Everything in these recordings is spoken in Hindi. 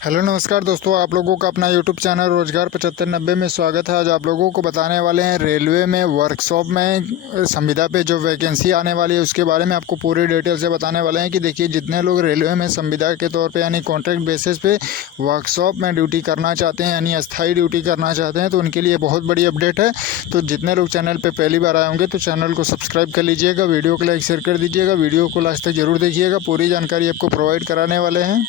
हेलो नमस्कार दोस्तों, आप लोगों का अपना यूट्यूब चैनल रोजगार 7590 में स्वागत है। आज आप लोगों को बताने वाले हैं रेलवे में वर्कशॉप में संविदा पे जो वैकेंसी आने वाली है उसके बारे में आपको पूरी डिटेल से बताने वाले हैं कि देखिए, जितने लोग रेलवे में संविदा के तौर पे यानी कॉन्ट्रैक्ट बेसिस पे वर्कशॉप में ड्यूटी करना चाहते हैं यानी अस्थायी ड्यूटी करना चाहते हैं तो उनके लिए बहुत बड़ी अपडेट है। तो जितने लोग चैनल पर पहली बार आए होंगे तो चैनल को सब्सक्राइब कर लीजिएगा, वीडियो को लाइक शेयर कर दीजिएगा, वीडियो को लास्ट तक जरूर देखिएगा। पूरी जानकारी आपको प्रोवाइड कराने वाले हैं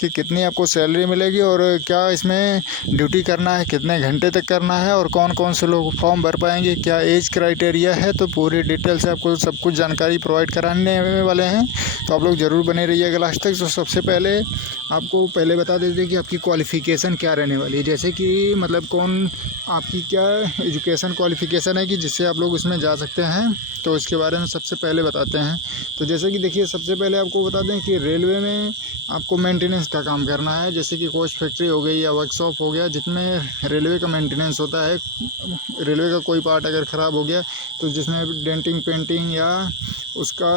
कि कितनी आपको सैलरी मिलेगी और क्या इसमें ड्यूटी करना है, कितने घंटे तक करना है और कौन कौन से लोग फॉर्म भर पाएंगे, क्या एज क्राइटेरिया है। तो पूरी डिटेल से आपको सब कुछ जानकारी प्रोवाइड कराने वाले हैं, तो आप लोग ज़रूर बने रहिएगा लास्ट तक। तो सबसे पहले आपको बता देते हैं कि आपकी क्वालिफ़िकेशन क्या रहने वाली है, जैसे कि मतलब कौन आपकी क्या एजुकेशन क्वालिफ़िकेशन है कि जिससे आप लोग इसमें जा सकते हैं, तो इसके बारे में सबसे पहले बताते हैं। तो जैसे कि देखिए, सबसे पहले आपको बता दें कि रेलवे में आपको मेंटेनेंस का काम करना है, जैसे कि कोच फैक्ट्री हो गई या वर्कशॉप हो गया, जिसमें रेलवे का मेंटेनेंस होता है। रेलवे का कोई पार्ट अगर ख़राब हो गया तो जिसमें डेंटिंग पेंटिंग या उसका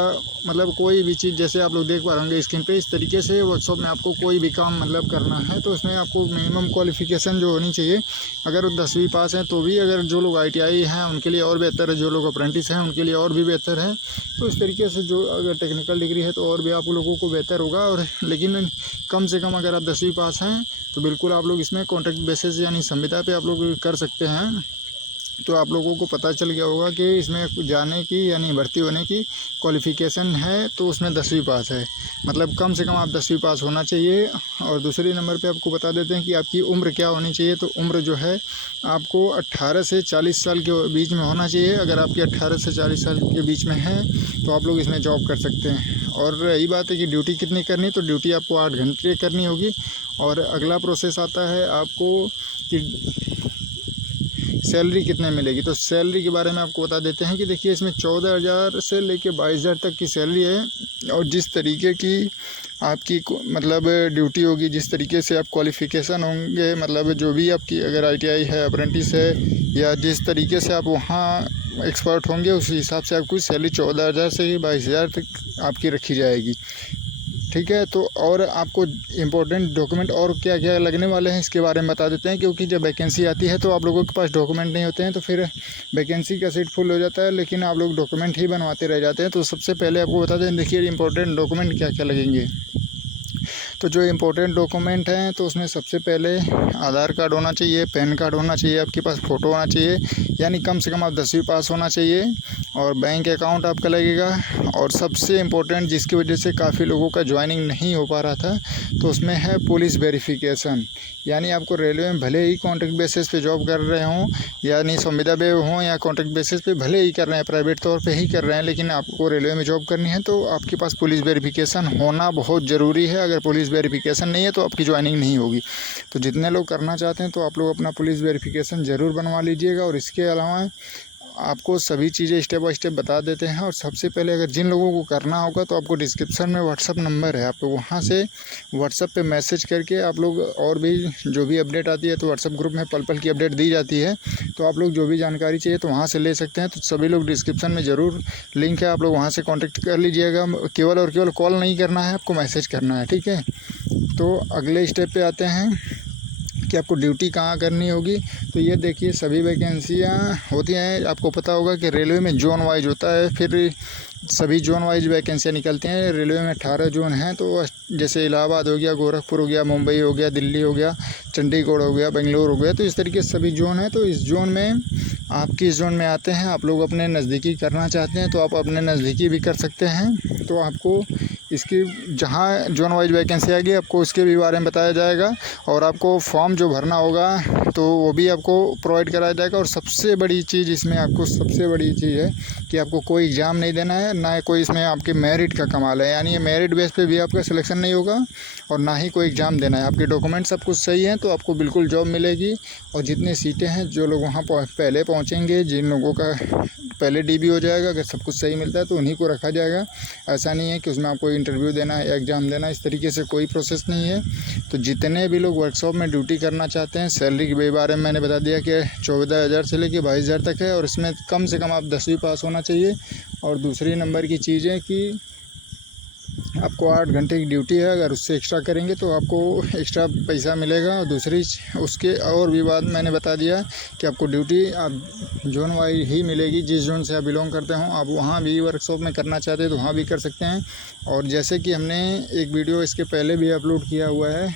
मतलब कोई भी चीज़, जैसे आप लोग देख पा रहे होंगे स्क्रीन पे, इस तरीके से वर्कशॉप में आपको कोई भी काम मतलब करना है तो उसमें आपको मिनिमम क्वालिफ़िकेशन जो होनी चाहिए, अगर 10वीं पास हैं तो भी, अगर जो लोग ITI हैं उनके लिए और बेहतर है, जो लोग अप्रेंटिस हैं उनके लिए और भी बेहतर है। तो इस तरीके से जो अगर टेक्निकल डिग्री है तो और भी आप लोगों को बेहतर होगा। और लेकिन कम से कम अगर आप 10वीं पास हैं तो बिल्कुल आप लोग इसमें कॉन्ट्रैक्ट बेसिस यानी संविदा पे आप लोग कर सकते हैं। तो आप लोगों को पता चल गया होगा कि इसमें जाने की यानी भर्ती होने की क्वालिफ़िकेशन है तो उसमें 10वीं पास है, मतलब कम से कम आप 10वीं पास होना चाहिए। और दूसरी नंबर पे आपको बता देते हैं कि आपकी उम्र क्या होनी चाहिए। तो उम्र जो है आपको 18 से 40 साल के बीच में होना चाहिए। अगर आपकी 18 से 40 साल के बीच में है तो आप लोग इसमें जॉब कर सकते हैं। और रही बात है कि ड्यूटी कितनी करनी, तो ड्यूटी आपको 8 घंटे करनी होगी। और अगला प्रोसेस आता है आपको कि सैलरी कितने मिलेगी। तो सैलरी के बारे में आपको बता देते हैं कि देखिए, इसमें 14,000 से लेके 22,000 तक की सैलरी है। और जिस तरीके की आपकी मतलब ड्यूटी होगी, जिस तरीके से आप क्वालिफ़िकेशन होंगे, मतलब जो भी आपकी अगर ITI है, अप्रेंटिस है, या जिस तरीके से आप वहाँ एक्सपर्ट होंगे उस हिसाब से आपकी सैलरी 14,000 से 22,000 तक आपकी रखी जाएगी। ठीक है। तो और आपको इम्पोर्टेंट डॉक्यूमेंट और क्या क्या लगने वाले हैं इसके बारे में बता देते हैं, क्योंकि जब वैकेंसी आती है तो आप लोगों के पास डॉक्यूमेंट नहीं होते हैं तो फिर वैकेंसी का सीट फुल हो जाता है, लेकिन आप लोग डॉक्यूमेंट ही बनवाते रह जाते हैं। तो सबसे पहले आपको बता दें, देखिए इंपॉर्टेंट डॉक्यूमेंट क्या क्या लगेंगे। तो जो इम्पोर्टेंट डॉक्यूमेंट हैं तो उसमें सबसे पहले आधार कार्ड होना चाहिए, पैन कार्ड होना चाहिए, आपके पास फ़ोटो होना चाहिए, यानी कम से कम आप 10वीं पास होना चाहिए, और बैंक अकाउंट आपका लगेगा। और सबसे इम्पोर्टेंट, जिसकी वजह से काफ़ी लोगों का ज्वाइनिंग नहीं हो पा रहा था, तो उसमें है पुलिस वेरिफिकेशन। यानी आपको रेलवे में भले ही कॉन्ट्रैक्ट बेसिस पे जॉब कर रहे हों, यानी संविदा पे हों, या कॉन्ट्रैक्ट बेसिस पे भले ही कर रहे हैं, प्राइवेट तौर पे ही कर रहे हैं, लेकिन आपको रेलवे में जॉब करनी है तो आपके पास पुलिस वेरिफिकेशन होना बहुत ज़रूरी है। अगर पुलिस वेरिफिकेशन नहीं है तो आपकी ज्वाइनिंग नहीं होगी। तो जितने लोग करना चाहते हैं तो आप लोग अपना पुलिस वेरिफिकेशन ज़रूर बनवा लीजिएगा। और इसके अलावा आपको सभी चीज़ें स्टेप बाय स्टेप बता देते हैं। और सबसे पहले अगर जिन लोगों को करना होगा तो आपको डिस्क्रिप्शन में व्हाट्सअप नंबर है, आप लोग वहाँ से व्हाट्सअप पे मैसेज करके आप लोग, और भी जो भी अपडेट आती है तो व्हाट्सअप ग्रुप में पल पल की अपडेट दी जाती है, तो आप लोग जो भी जानकारी चाहिए तो वहाँ से ले सकते हैं। तो सभी लोग डिस्क्रिप्शन में ज़रूर लिंक है, आप लोग वहाँ से कॉन्टेक्ट कर लीजिएगा। केवल और केवल कॉल नहीं करना है, आपको मैसेज करना है। ठीक है। तो अगले स्टेप पे आते हैं कि आपको ड्यूटी कहाँ करनी होगी। तो ये देखिए, सभी वैकेंसियाँ होती हैं, आपको पता होगा कि रेलवे में जोन वाइज होता है, फिर सभी जोन वाइज वैकेंसियाँ निकलती हैं। रेलवे में 18 जोन हैं, तो जैसे इलाहाबाद हो गया, गोरखपुर हो गया, मुंबई हो गया, दिल्ली हो गया, चंडीगढ़ हो गया, बेंगलुरु हो गया, तो इस तरीके से सभी जोन हैं। तो इस जोन में आप किस जोन में आते हैं, आप लोग अपने नज़दीकी करना चाहते हैं तो आप अपने नज़दीकी भी कर सकते हैं। तो आपको इसकी जहाँ जोन वाइज वैकेंसी आएगी आपको उसके भी बारे में बताया जाएगा, और आपको फॉर्म जो भरना होगा तो वो भी आपको प्रोवाइड कराया जाएगा। और सबसे बड़ी चीज़ इसमें, आपको सबसे बड़ी चीज़ है कि आपको कोई एग्ज़ाम नहीं देना है, ना कोई इसमें आपके मेरिट का कमाल है, यानी ये मेरिट बेस पे भी आपका सिलेक्शन नहीं होगा, और ना ही कोई एग्ज़ाम देना है। आपके डॉक्यूमेंट सब कुछ सही हैं तो आपको बिल्कुल जॉब मिलेगी। और जितनी सीटें हैं, जो लोग वहाँ पहले पहुँचेंगे, जिन लोगों का पहले DB हो जाएगा, अगर सब कुछ सही मिलता है तो उन्हीं को रखा जाएगा। ऐसा नहीं है कि उसमें आपको इंटरव्यू देना है या एग्ज़ाम देना है, इस तरीके से कोई प्रोसेस नहीं है। तो जितने भी लोग वर्कशॉप में ड्यूटी करना चाहते हैं, सैलरी के बारे में मैंने बता दिया कि 14,000 से लेकर 22,000 तक है, और इसमें कम से कम आप 10वीं पास होना चाहिए। और दूसरी नंबर की चीज़ है कि आपको 8 घंटे की ड्यूटी है, अगर उससे एक्स्ट्रा करेंगे तो आपको एक्स्ट्रा पैसा मिलेगा। और दूसरी उसके और भी बात मैंने बता दिया कि आपको ड्यूटी आप जोन वाइज ही मिलेगी। जिस जोन से आप बिलोंग करते हो आप वहाँ भी वर्कशॉप में करना चाहते हैं तो वहाँ भी कर सकते हैं। और जैसे कि हमने एक वीडियो इसके पहले भी अपलोड किया हुआ है,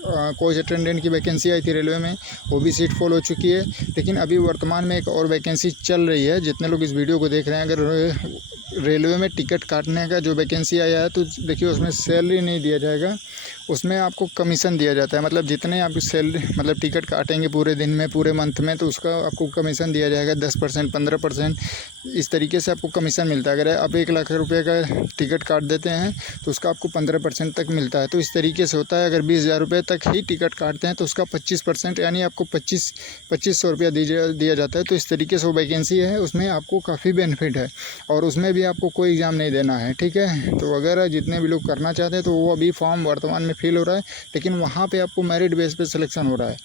कोच अटेंडेंट की वैकेंसी आई थी रेलवे में, वो भी सीट फुल हो चुकी है। लेकिन अभी वर्तमान में एक और वैकेंसी चल रही है। जितने लोग इस वीडियो को देख रहे हैं, अगर रेलवे में टिकट काटने का जो वैकेंसी आया है तो देखिए उसमें सैलरी नहीं दिया जाएगा, उसमें आपको कमीशन दिया जाता है। मतलब जितने आप सैलरी मतलब टिकट काटेंगे पूरे दिन में, पूरे मंथ में, तो उसका आपको कमीशन दिया जाएगा 10%, 15%, इस तरीके से आपको कमीशन मिलता है। अगर आप 1 लाख रुपये का टिकट काट देते हैं तो उसका आपको 15% तक मिलता है। तो इस तरीके से होता है। अगर 20,000 रुपये तक ही टिकट काटते हैं तो उसका 25% यानी आपको 2500 रुपया दिया जाता है। तो इस तरीके से वो वैकेंसी है, उसमें आपको काफ़ी बेनिफिट है और उसमें भी आपको कोई एग्ज़ाम नहीं देना है, ठीक है। तो अगर जितने भी लोग करना चाहते हैं तो वो अभी फॉर्म वर्तमान में फिल हो रहा है, लेकिन वहाँ पे आपको मेरिट बेस पे सिलेक्शन हो रहा है।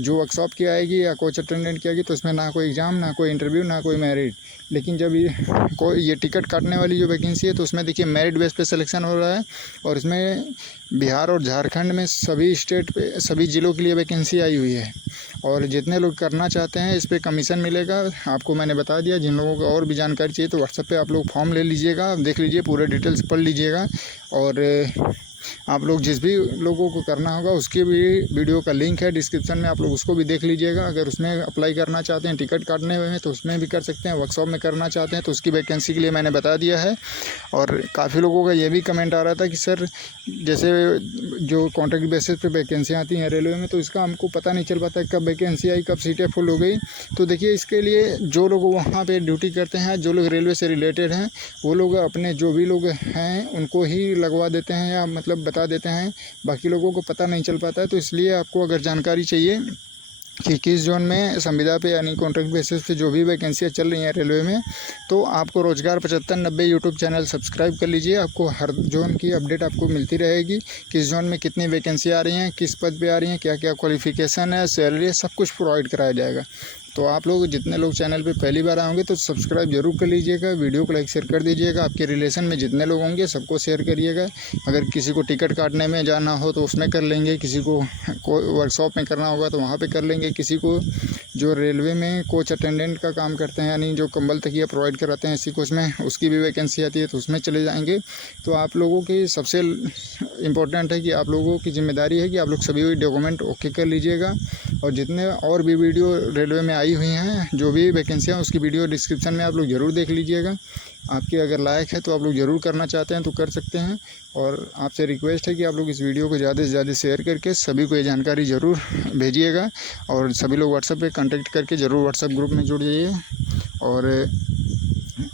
जो वर्कशॉप की आएगी या कोच अटेंडेंट की आएगी तो उसमें ना कोई एग्ज़ाम, ना कोई इंटरव्यू, ना कोई मेरिट। लेकिन जब ये टिकट काटने वाली जो वैकेंसी है तो उसमें देखिए मेरिट बेस पे सिलेक्शन हो रहा है। और इसमें बिहार और झारखंड में सभी स्टेट पे, सभी ज़िलों के लिए वैकेंसी आई हुई है। और जितने लोग करना चाहते हैं इस पर कमीशन मिलेगा। आपको मैंने बता दिया। जिन लोगों को और भी जानकारी चाहिए तो व्हाट्सएप पे आप लोग फॉर्म ले लीजिएगा, देख लीजिए, पूरे डिटेल्स पढ़ लीजिएगा। और आप लोग जिस भी लोगों को करना होगा उसके भी वीडियो का लिंक है डिस्क्रिप्शन में, आप लोग उसको भी देख लीजिएगा। अगर उसमें अप्लाई करना चाहते हैं टिकट काटने में तो उसमें भी कर सकते हैं। वर्कशॉप में करना चाहते हैं तो उसकी वैकेंसी के लिए मैंने बता दिया है। और काफ़ी लोगों का ये भी कमेंट आ रहा था कि सर जैसे जो कॉन्ट्रैक्ट बेसिस पे वैकेंसी आती हैं रेलवे में तो इसका हमको पता नहीं चल पाता कब वैकेंसी आई, कब सीटें फुल हो गई। तो देखिए इसके लिए जो लोग वहाँ पर ड्यूटी करते हैं, जो लोग रेलवे से रिलेटेड हैं, वो लोग अपने जो भी लोग हैं उनको ही लगवा देते हैं या मतलब बता देते हैं। बाकी लोगों को पता नहीं चल पाता है। तो इसलिए आपको अगर जानकारी चाहिए कि किस जोन में संविदा पे यानी कॉन्ट्रैक्ट बेसिस पे जो भी वैकेंसियाँ चल रही हैं रेलवे में, तो आपको रोजगार 7590 यूट्यूब चैनल सब्सक्राइब कर लीजिए। आपको हर जोन की अपडेट आपको मिलती रहेगी। किस जोन में कितनी वैकेंसी आ रही हैं, किस पद पे आ रही हैं, क्या क्या क्वालिफिकेशन है, सैलरी, सब कुछ प्रोवाइड कराया जाएगा। तो आप लोग जितने लोग चैनल पे पहली बार आएंगे तो सब्सक्राइब जरूर कर लीजिएगा, वीडियो को लाइक शेयर कर दीजिएगा। आपके रिलेशन में जितने लोग होंगे सबको शेयर करिएगा। अगर किसी को टिकट काटने में जाना हो तो उसमें कर लेंगे, किसी को वर्कशॉप में करना होगा तो वहाँ पे कर लेंगे, किसी को जो रेलवे में कोच अटेंडेंट का काम करते हैं यानी जो कंबल तकिया प्रोवाइड कराते हैं इसी कोच में, उसकी भी वैकेंसी आती है तो उसमें चले जाएंगे। तो आप लोगों की सबसे इम्पोर्टेंट है कि आप लोगों की जिम्मेदारी है कि आप लोग सभी डॉक्यूमेंट ओके कर लीजिएगा। और जितने और भी वीडियो रेलवे में आई हुई हैं, जो भी वैकेंसियाँ, उसकी वीडियो डिस्क्रिप्शन में आप लोग ज़रूर देख लीजिएगा। आपके अगर लायक है तो आप लोग ज़रूर करना चाहते हैं तो कर सकते हैं। और आपसे रिक्वेस्ट है कि आप लोग इस वीडियो को ज़्यादा से ज़्यादा शेयर करके सभी को ये जानकारी ज़रूर भेजिएगा। और सभी लोग व्हाट्सएप पे कांटेक्ट करके ज़रूर व्हाट्सएप ग्रुप में जुड़ जाइए। और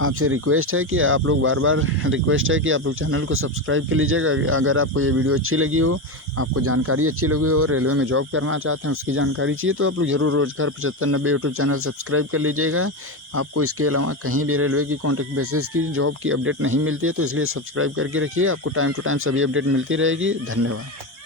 आपसे रिक्वेस्ट है कि आप लोग बार रिक्वेस्ट है कि आप लोग चैनल को सब्सक्राइब कर लीजिएगा। अगर आपको ये वीडियो अच्छी लगी हो, आपको जानकारी अच्छी लगी हो, रेलवे में जॉब करना चाहते हैं उसकी जानकारी चाहिए तो आप लोग ज़रूर रोजगार 7590 यूट्यूब चैनल सब्सक्राइब कर लीजिएगा। आपको इसके अलावा कहीं भी रेलवे की कॉन्ट्रैक्ट बेसिस की जॉब की अपडेट नहीं मिलती है तो इसलिए सब्सक्राइब करके रखिए। आपको टाइम टू टाइम सभी अपडेट मिलती रहेगी। धन्यवाद।